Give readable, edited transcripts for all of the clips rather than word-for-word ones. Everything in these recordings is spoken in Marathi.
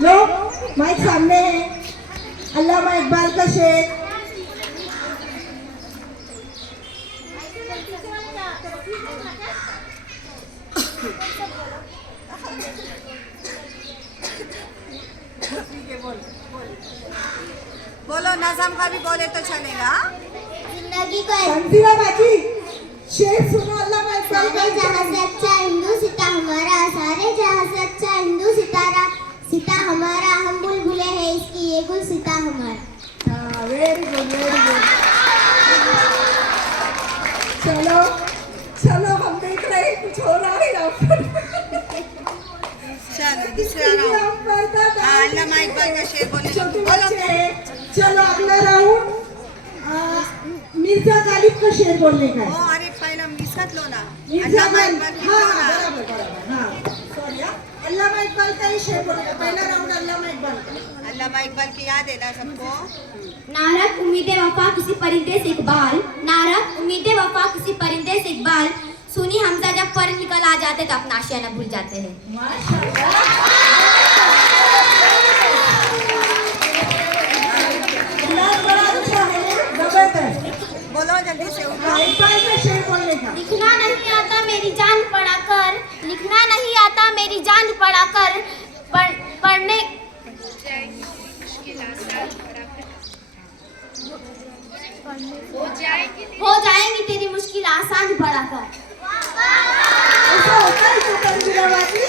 लो माइक सामने है। अल्लामा इकबाल का शेर। बोलो, नज़म का भी बोले तो चलेगा। जिंदगी को तंजीला बाजी शेर सुनो अल्लामा इकबाल का। सारे जहां से अच्छा हिंदू सिता हमारा, सारे जहां से अच्छा हिंदू सितारा, सिता हमारा, हम बुलबुले हैं इसकी ये गुल सिता हमारा। हाँ वेरी गुड वेरी गुड। चलो चलो हम देख रहे हैं कुछ हो रहा है यहाँ पर। चलो दूसरा राउंड। अल्लामा इकबाल का शेर बोले। छोटे बोलो। बच्चे, चलो अगला राउंड मिर्जा गालिब का शेर बोलने का ओ है। अरे पहला मिसकत लो ना। मिर्जा अल्लामा गालिब, इकबाल की हाँ लो ना। बराबर बराबर, हाँ सॉरी हाँ। अल्लामा इकबाल का ही शेर बोलने का पहला राउंड अल्लामा इकबाल का। अल्लामा इकबाल की याद है ना सबको। नारक उम्मीदे वफा किसी परिंदे से इकबाल, नारक उम्मीदे वफा किसी परिंदे से इकबाल, सुनी हमजा जब पर निकल आ जाते तो अपना आशियाना भूल जाते हैं। बड़ा अच्छा है, जबरदस्त। बोलो जल्दी से उठो। इकबाल का शेर बोलने का। लिखना नहीं आता मेरी जान पढ़ा कर, लिखना नहीं आता मेरी जान पढ़ा कर, पढ़ने हो जाएंगी तेरी मुश्किल आसान पढ़ा कर। ऐसा होता है तो तंजीला बाजी।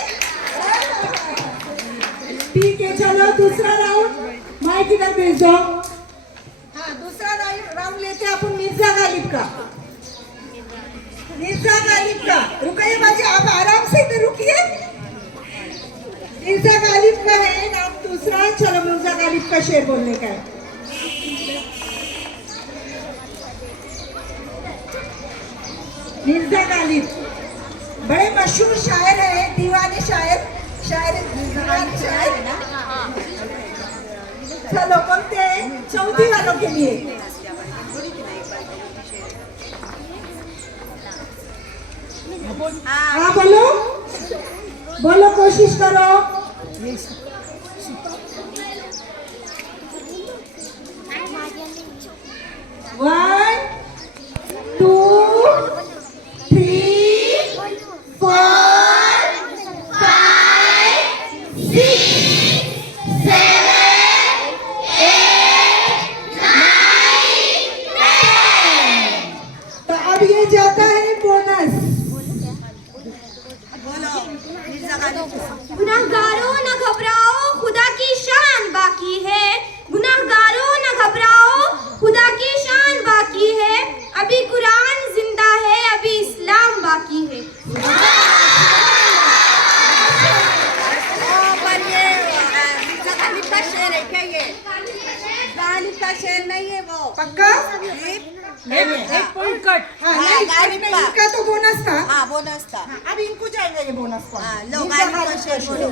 ठीक है चलो दूसरा राउंड माइक इधर भेज दो। हाँ दूसरा राउंड लेते हैं अपन मिर्जा गालिब का। मिर्जा गालिब का रुकिए बाजी, आप आराम से इधर रुकिए। मिर्जा गालिब का है नाम दूसरा। चलो मिर्जा गालिब का शेर बोलने का है। मिर्जा गालिब बड़े मशहूर शायर है, दीवाने शायर, दीवाने शायर। चलो बोलते हैं चौथी वालों के लिए। हाँ बोलो बोलो, कोशिश करो। One two three four five six seven eight nine ten. तो अब ये जाता है बोनस। बोलो मिर्जा गालिब। गुनाहगारों न घबराओ खुदा की शान बाकी है, गुनाहगारों न घबराओ खुदा की शान बाकी है, अभी कुरान जिंदा है अभी इस्लाम बाकी है। पर ये मिर्जा गालिब का शेर है क्या? ये गालिब का शेर नहीं है वो। पक्का एक पॉइंट कट। हाँ गालिब का इनका तो बोनस था। हाँ बोनस था। अब इनको जाएगा ये बोनस का। हाँ लो गालिब का शेर बोलो।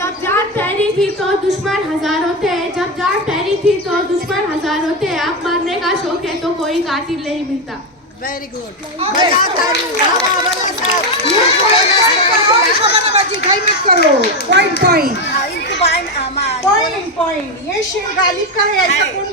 जब जान फैली थी तो दुश्मन हजारों थे, जब जान फैली थी तो दुश्मन हजारों थे, अब मरने का शौक है तो कोई कातिल नहीं मिलता। Very good. घाई मत करो। पॉइंट पॉइंट इनको पॉइंट पॉइंट ये शेर गालिब का है। ऐसा कौन